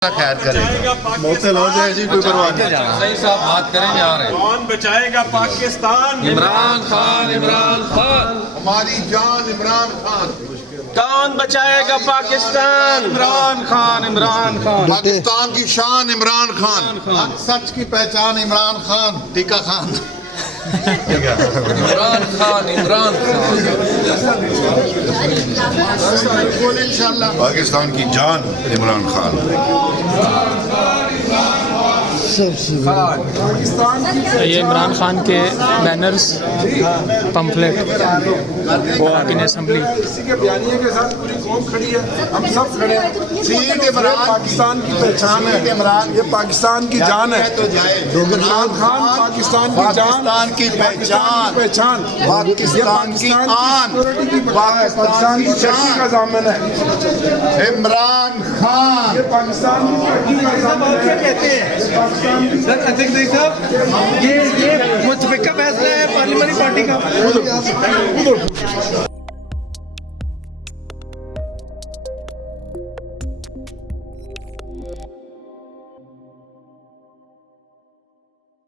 खैर करेगा। मौतें लौट जाए जी, कोई परवाह नहीं। सही साहब बात करेंगे आ रहे हैं। कौन बचाएगा पाकिस्तान? इमरान खान, इमरान खान, हमारी जान इमरान खान। कौन बचाएगा पाकिस्तान? इमरान खान, इमरान खान, पाकिस्तान की शान इमरान खान। हक सच की पहचान इमरान खान। टीका खान। इमरान खान, इमरान खान। इंशाल्लाह पाकिस्तान की जान इमरान खान। ये इमरान खान के बैनर्स, पम्फलेट इन असेंबली। इसी के बयानिए के साथ पूरी कौम खड़ी है, हम सब खड़े हैं। सीट इमरान पाकिस्तान की पहचान है, इमरान ये पाकिस्तान की जान है। तो जाए इमरान खान पाकिस्तान की जान, पाकिस्तान की पहचान, पहचान, पाकिस्तान की आन, पाकिस्तान की तरक्की का ज़ामिन है। इमरान खान। ये पाकिस्तान की तरक्की का ज़ामिन है। सर अध्यक्ष साहब, ये मुतफ़िका फैसला है पार्लियामेंट्री पार्टी का।